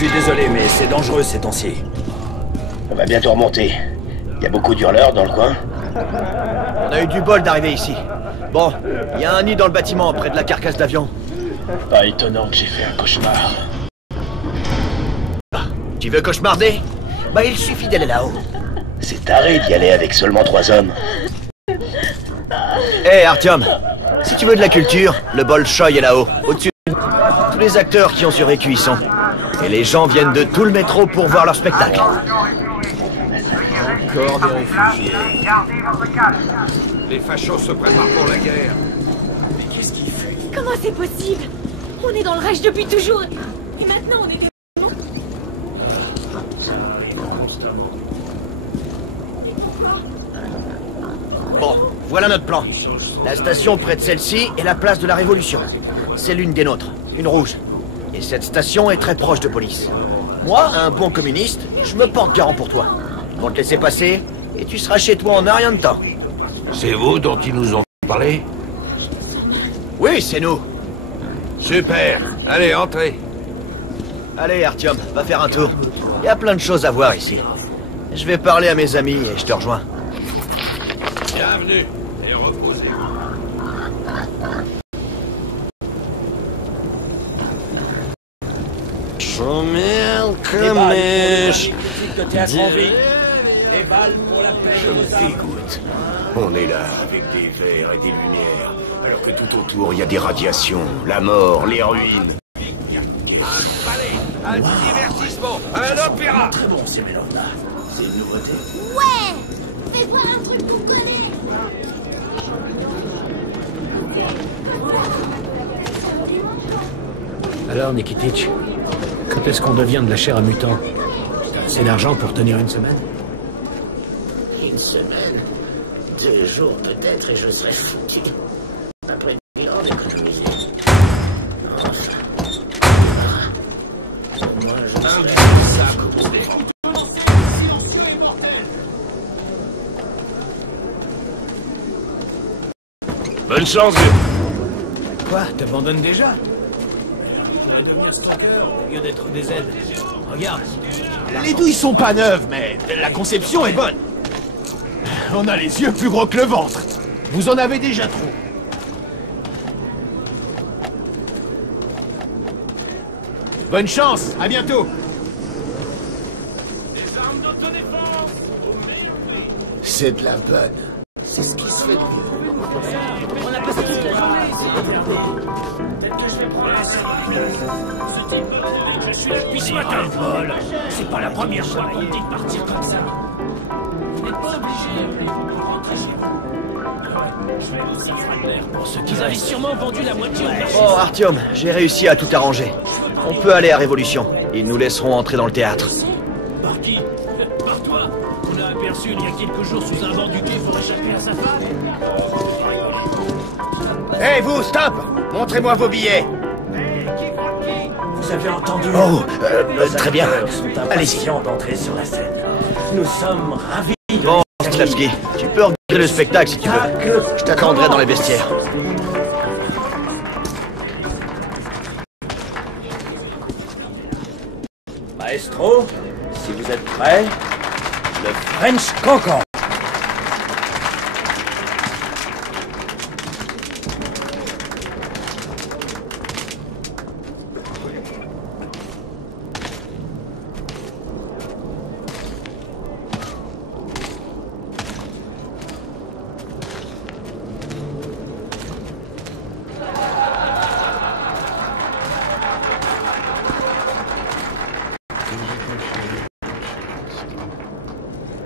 suis désolé, mais c'est dangereux ces temps-ci. On va bientôt remonter. Il y a beaucoup d'hurleurs dans le coin. On a eu du bol d'arriver ici. Bon, il y a un nid dans le bâtiment, près de la carcasse d'avion. Pas étonnant que j'ai fait un cauchemar. Tu veux cauchemarder? Bah il suffit d'aller là-haut. C'est taré d'y aller avec seulement 3 hommes. Hé Artyom, si tu veux de la culture, le Bolchoï est là-haut, au-dessus. Tous les acteurs qui ont survécu y sont. Et les gens viennent de tout le métro pour voir leur spectacle. Encore des réfugiés. Les fachos se préparent pour la guerre. Mais qu'est-ce qu'il fait? Comment c'est possible? On est dans le Reich depuis toujours. Et maintenant on est des... Bon, voilà notre plan. La station près de celle-ci est la place de la Révolution. C'est l'une des nôtres, une rouge. Et cette station est très proche de police. Moi, un bon communiste, je me porte garant pour toi. Ils vont te laisser passer, et tu seras chez toi en un rien de temps. C'est vous dont ils nous ont parlé? Oui, c'est nous. Super. Allez, entrez. Allez, Artyom, va faire un tour. Il y a plein de choses à voir ici. Je vais parler à mes amis et je te rejoins. Bienvenue et reposez. Je me dégoûte. On est là, avec des verres et des lumières, alors que tout autour, il y a des radiations, la mort, les ruines. Un divertissement, un opéra. Très bon, ces mélanges-là. C'est une nouveauté. Ouais! Fais voir un truc qu'on connaît! Alors, Nikitich, quand est-ce qu'on devient de la chair à mutant? C'est l'argent pour tenir une semaine? Une semaine, 2 jours peut-être, et je serai foutu. Après une grande économisée. Enfin. Au moins, je serai un sac au bout. Bonne chance, vieux. Quoi? T'abandonnes déjà? Au lieu d'être des aides. Regarde. Les douilles sont pas neuves, mais la conception est bonne. On a les yeux plus gros que le ventre. Vous en avez déjà trop. Bonne chance, à bientôt. C'est de la bonne. C'est ce qui se fait de mieux. On a passé toute la journée Je suis là depuis ce matin, Paul. C'est pas la première fois qu'on me dit de partir comme ça. Vous n'êtes pas obligé de rentrer chez vous. Je vais aussi faire l'air pour ceux qui avaient sûrement vendu la moitié de leur Oh, Artyom, j'ai réussi à tout arranger. On peut aller à Révolution. Ils nous laisseront entrer dans le théâtre. Par qui? Par toi? On l'a aperçu il y a quelques jours sous un banc du quai pour échapper à sa femme. Hé, vous, stop! Montrez-moi vos billets. Vous avez entendu? Oh, très bien. Allez-y. D'entrer sur la scène. Nous sommes ravis de... Bon, Slavski, tu peux regarder le spectacle si tu veux. Je t'attendrai dans les vestiaires. Maestro, si vous êtes prêts, le French Cancan.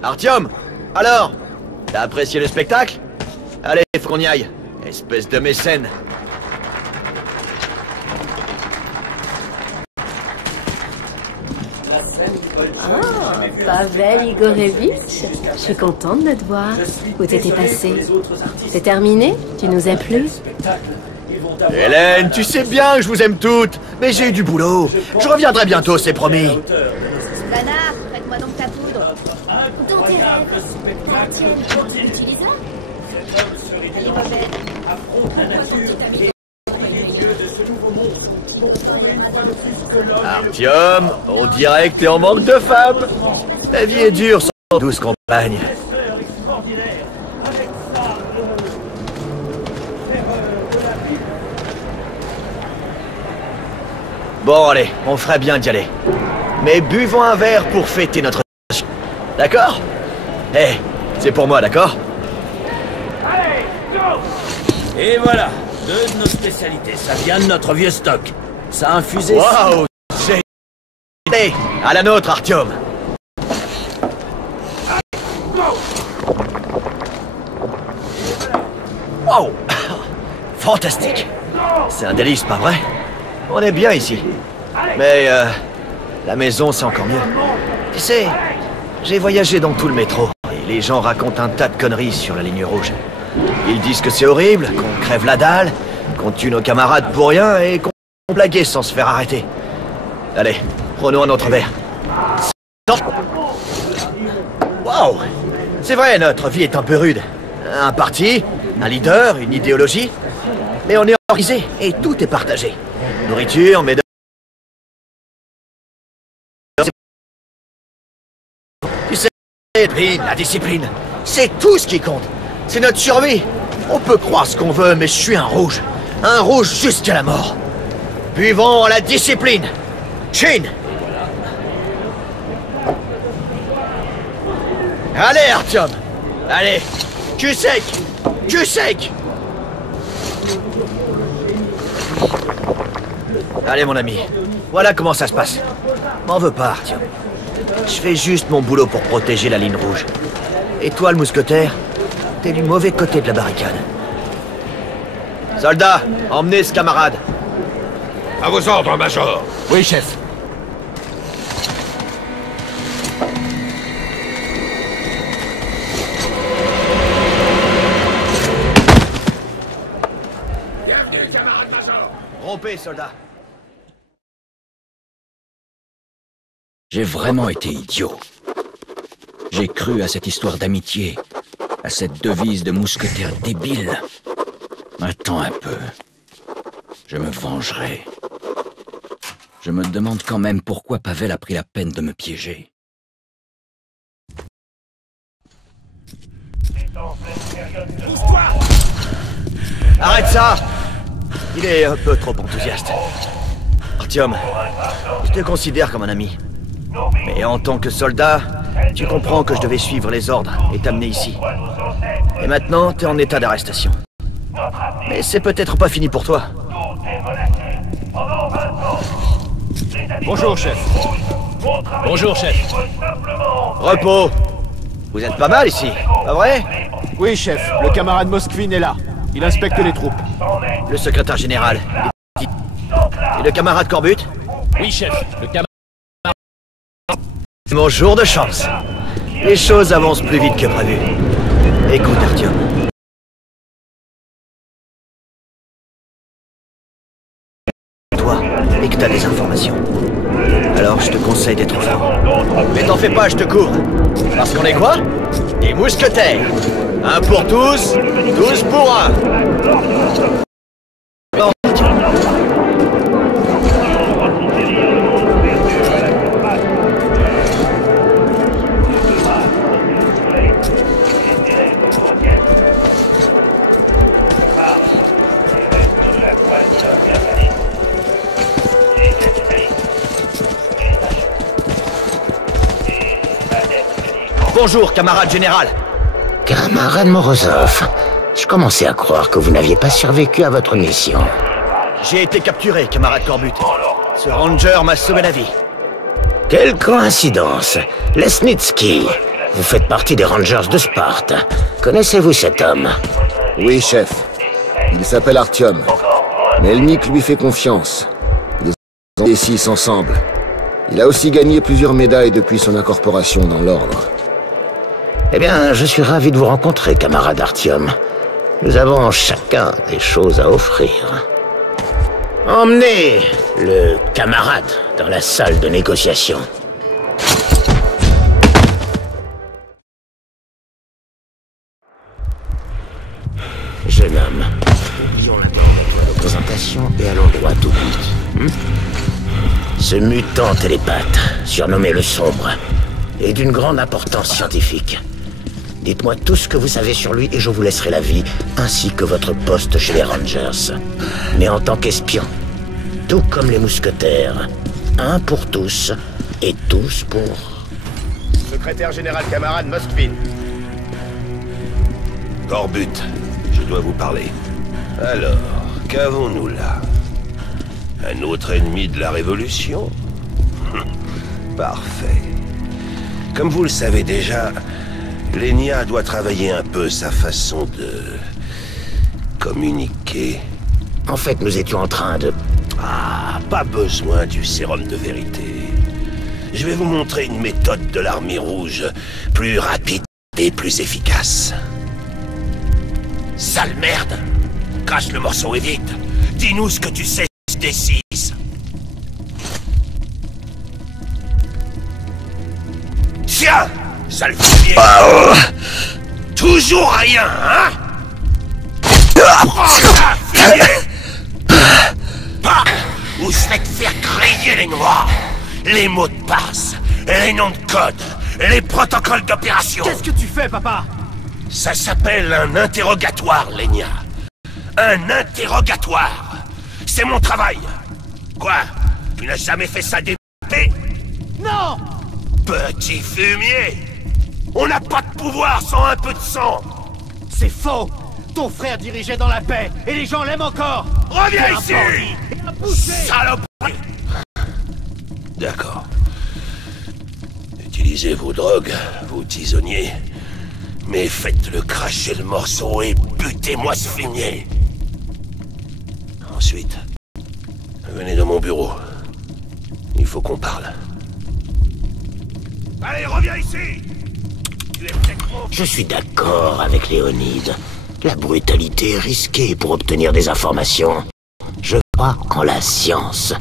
Artyom, alors, t'as apprécié le spectacle? Allez, faut qu'on y aille. Espèce de mécène. Ah, Pavel Igorevitch, je suis contente de te voir. Où t'étais passé? C'est terminé? Tu nous as plu? Hélène, tu sais bien que je vous aime toutes, mais j'ai eu du boulot. Je reviendrai bientôt, c'est promis. Banard, prête-moi donc ta poudre. Dans tes rêves, la tienne, tu l'utilises là? Allez, Bobette. Artyom, on dirait que t'es en manque de femmes. La vie est dure sans douce compagne. Bon, allez, on ferait bien d'y aller. Mais buvons un verre pour fêter notre... D'accord? Eh, c'est pour moi, d'accord? Et voilà, deux de nos spécialités. Ça vient de notre vieux stock. Ça a infusé... Waouh! C'est... Allez, à la nôtre, Artyom! Wow! Fantastique! C'est un délice, pas vrai? On est bien ici. Mais, la maison, c'est encore mieux. Tu sais, j'ai voyagé dans tout le métro, et les gens racontent un tas de conneries sur la ligne rouge. Ils disent que c'est horrible, qu'on crève la dalle, qu'on tue nos camarades pour rien, et qu'on blague sans se faire arrêter. Allez, prenons un autre verre. Waouh! C'est vrai, notre vie est un peu rude. Un parti, un leader, une idéologie. Mais on est organisé, et tout est partagé. Nourriture, médecins... Tu sais, la discipline, c'est tout ce qui compte. C'est notre survie. On peut croire ce qu'on veut, mais je suis un rouge. Un rouge jusqu'à la mort. Buvons à la discipline. Chin! Allez, Artyom! Allez! Cul sec! Cul sec! Allez, mon ami. Voilà comment ça se passe. M'en veux pas, Artyom. Je fais juste mon boulot pour protéger la ligne rouge. Et toi, le mousquetaire, t'es du mauvais côté de la barricade. Soldats, emmenez ce camarade. À vos ordres, Major. Oui, chef. Rompez, soldats. J'ai vraiment été idiot. J'ai cru à cette histoire d'amitié, à cette devise de mousquetaire débile. Attends un peu. Je me vengerai. Je me demande quand même pourquoi Pavel a pris la peine de me piéger. Arrête ça! Il est un peu trop enthousiaste. Artyom, je te considère comme un ami. Mais en tant que soldat, tu comprends que je devais suivre les ordres et t'amener ici. Et maintenant, t'es en état d'arrestation. Mais c'est peut-être pas fini pour toi. Bonjour, chef. Bonjour, chef. Repos. Vous êtes pas mal ici, pas vrai? Oui, chef. Le camarade Moskvin est là. Il inspecte les troupes. Le secrétaire général. Et le camarade Corbut? Oui, chef. Le camarade... C'est mon jour de chance. Les choses avancent plus vite que prévu. Écoute, Artyom. Toi, et que t'as des informations. Alors je te conseille d'être franc. Mais t'en fais pas, je te cours. Parce qu'on est quoi? Des mousquetaires. Un pour tous, 12 pour un. Bon. Bonjour, camarade général. Camarade Morozov, je commençais à croire que vous n'aviez pas survécu à votre mission. J'ai été capturé, camarade Corbut. Ce ranger m'a sauvé la vie. Quelle coïncidence. Lesnitsky, vous faites partie des Rangers de Sparte. Connaissez-vous cet homme? Oui, chef. Il s'appelle Artyom. Melnik lui fait confiance. Ils ont des 6 ensemble. Il a aussi gagné plusieurs médailles depuis son incorporation dans l'ordre. Eh bien, je suis ravi de vous rencontrer, camarade Artyom. Nous avons chacun des choses à offrir. Emmenez le camarade dans la salle de négociation. Jeune homme, oublions d'abord votre représentation et allons droit au but. Ce mutant télépathe, surnommé le Sombre, est d'une grande importance scientifique. Dites-moi tout ce que vous savez sur lui et je vous laisserai la vie, ainsi que votre poste chez les Rangers. Mais en tant qu'espion, tout comme les mousquetaires, un pour tous et tous pour... Secrétaire général camarade Moskvin. Corbutt, je dois vous parler. Alors, qu'avons-nous là? Un autre ennemi de la Révolution? Parfait. Comme vous le savez déjà, Lenya doit travailler un peu sa façon de... communiquer. En fait, nous étions en train de... Ah, pas besoin du sérum de vérité. Je vais vous montrer une méthode de l'Armée Rouge, plus rapide et plus efficace. Sale merde! Crache le morceau et vite! Dis-nous ce que tu sais des 6. Tiens! Sale fumier! Toujours rien, hein? Prends ça, fumier! Bah! Ou je vais te faire griller les noirs! Les mots de passe, les noms de code, les protocoles d'opération! Qu'est-ce que tu fais, papa? Ça s'appelle un interrogatoire, Lenya. Un interrogatoire. C'est mon travail. Quoi? Tu n'as jamais fait ça débuter? Non! Petit fumier! On n'a pas de pouvoir sans un peu de sang! C'est faux! Ton frère dirigeait dans la paix, et les gens l'aiment encore! Reviens ici! Saloperie! D'accord. Utilisez vos drogues, vos tisonniers, mais faites-le cracher le morceau et butez-moi ce fumier! Ensuite, venez dans mon bureau. Il faut qu'on parle. Allez, reviens ici! Tu es peut-être trop... Je suis d'accord avec Léonide. La brutalité est risquée pour obtenir des informations. Je crois en la science.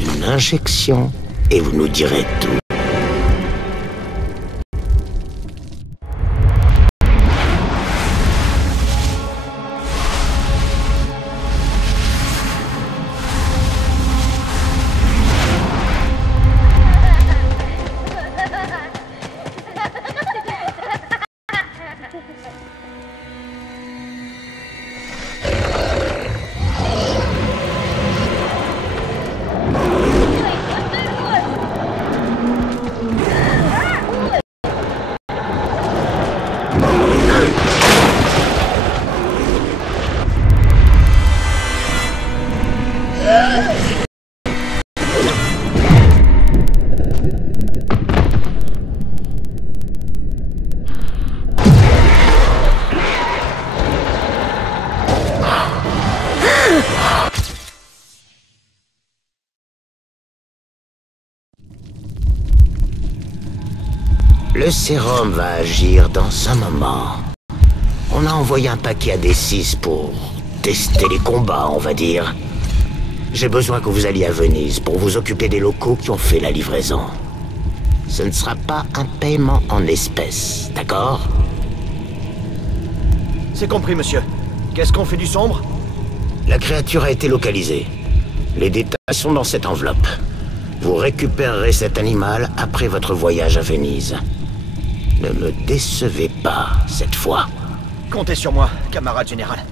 Une injection, et vous nous direz tout. Le sérum va agir dans un moment. On a envoyé un paquet à D6 pour tester les combats, on va dire. J'ai besoin que vous alliez à Venise pour vous occuper des locaux qui ont fait la livraison. Ce ne sera pas un paiement en espèces, d'accord? C'est compris, monsieur. Qu'est-ce qu'on fait du Sombre? La créature a été localisée. Les détails sont dans cette enveloppe. Vous récupérerez cet animal après votre voyage à Venise. Ne me décevez pas, cette fois. Comptez sur moi, camarade général.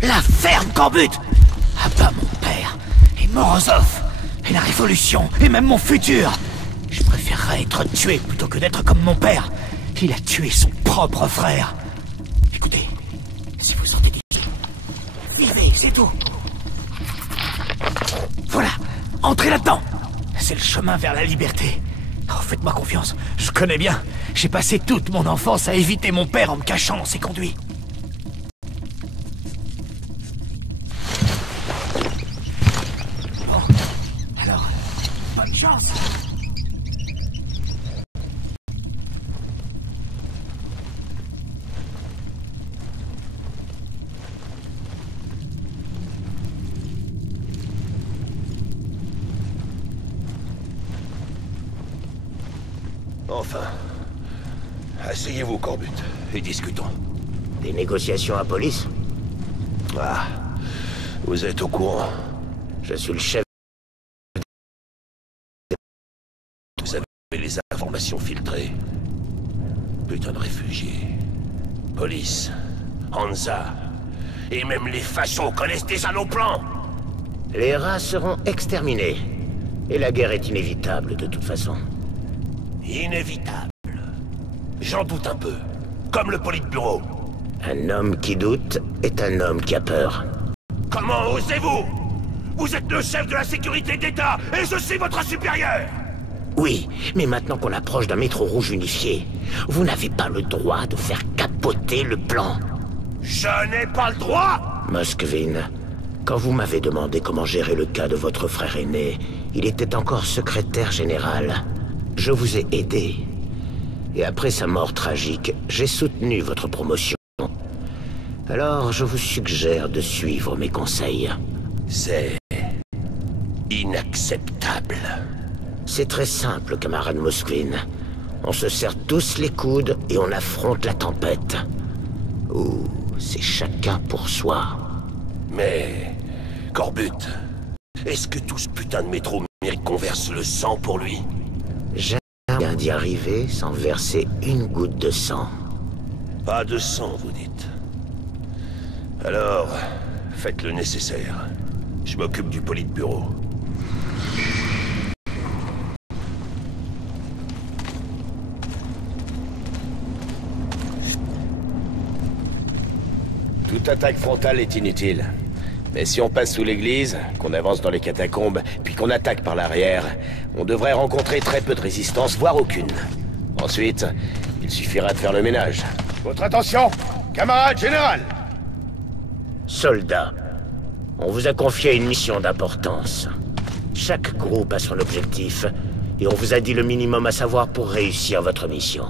La ferme, Corbutt! Ah bah mon père, et Morozov, et la Révolution, et même mon futur! Je préférerais être tué plutôt que d'être comme mon père. Il a tué son propre frère. Écoutez, si vous sortez d'ici, vivez, c'est tout. Voilà, entrez là-dedans. C'est le chemin vers la liberté. Oh, faites-moi confiance, je connais bien. J'ai passé toute mon enfance à éviter mon père en me cachant dans ses conduits. Bon, alors, bonne chance. Enfin, asseyez-vous, Corbutt, et discutons. Des négociations à police? Ah, vous êtes au courant? Je suis le chef. Vous avez les informations filtrées. Putain de réfugiés. Police, Hansa, et même les fachos connaissent déjà nos plans. Les rats seront exterminés. Et la guerre est inévitable de toute façon. Inévitable. J'en doute un peu. Comme le Politburo. Un homme qui doute est un homme qui a peur. Comment osez-vous? Vous êtes le chef de la sécurité d'État et je suis votre supérieur! Oui, mais maintenant qu'on approche d'un métro rouge unifié, vous n'avez pas le droit de faire capoter le plan. Je n'ai pas le droit! Moskvin, quand vous m'avez demandé comment gérer le cas de votre frère aîné, il était encore secrétaire général. Je vous ai aidé. Et après sa mort tragique, j'ai soutenu votre promotion. Alors, je vous suggère de suivre mes conseils. C'est inacceptable. C'est très simple, camarade Moskvin. On se serre tous les coudes et on affronte la tempête. Ou c'est chacun pour soi. Mais, Corbut, est-ce que tout ce putain de métro mérite qu'on verse le sang pour lui? Jamais bien d'y arriver sans verser une goutte de sang. Pas de sang, vous dites. Alors, faites le nécessaire. Je m'occupe du Politburo. Toute attaque frontale est inutile. Mais si on passe sous l'église, qu'on avance dans les catacombes, puis qu'on attaque par l'arrière, on devrait rencontrer très peu de résistance, voire aucune. Ensuite, il suffira de faire le ménage. Votre attention, camarade général! Soldats, on vous a confié une mission d'importance. Chaque groupe a son objectif, et on vous a dit le minimum à savoir pour réussir votre mission.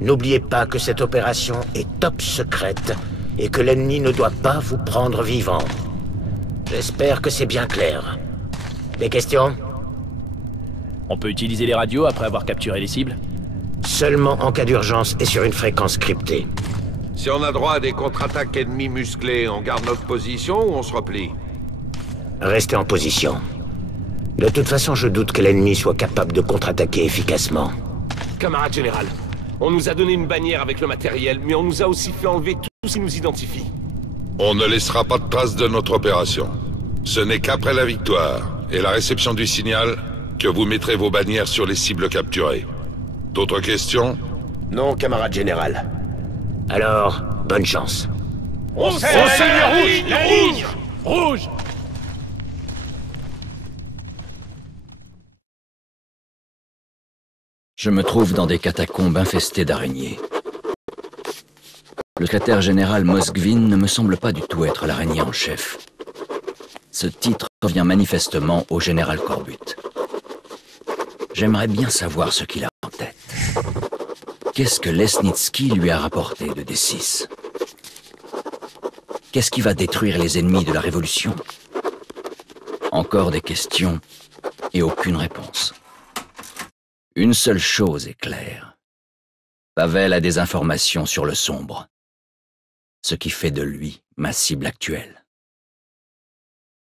N'oubliez pas que cette opération est top secrète, et que l'ennemi ne doit pas vous prendre vivant. J'espère que c'est bien clair. Des questions? On peut utiliser les radios après avoir capturé les cibles? Seulement en cas d'urgence et sur une fréquence cryptée. Si on a droit à des contre-attaques ennemies musclées, on garde notre position ou on se replie? Restez en position. De toute façon, je doute que l'ennemi soit capable de contre-attaquer efficacement. Camarade général, on nous a donné une bannière avec le matériel, mais on nous a aussi fait enlever tout ce qui nous identifie. On ne laissera pas de traces de notre opération. Ce n'est qu'après la victoire et la réception du signal que vous mettrez vos bannières sur les cibles capturées. D'autres questions? Non, camarade général. Alors, bonne chance. On serre la ligne! Rouge! Je me trouve dans des catacombes infestées d'araignées. Le secrétaire général Moskvin ne me semble pas du tout être l'araignée en chef. Ce titre revient manifestement au général Corbut. J'aimerais bien savoir ce qu'il a en tête. Qu'est-ce que Lesnitsky lui a rapporté de D6? Qu'est-ce qui va détruire les ennemis de la Révolution? Encore des questions et aucune réponse. Une seule chose est claire. Pavel a des informations sur le sombre, ce qui fait de lui ma cible actuelle.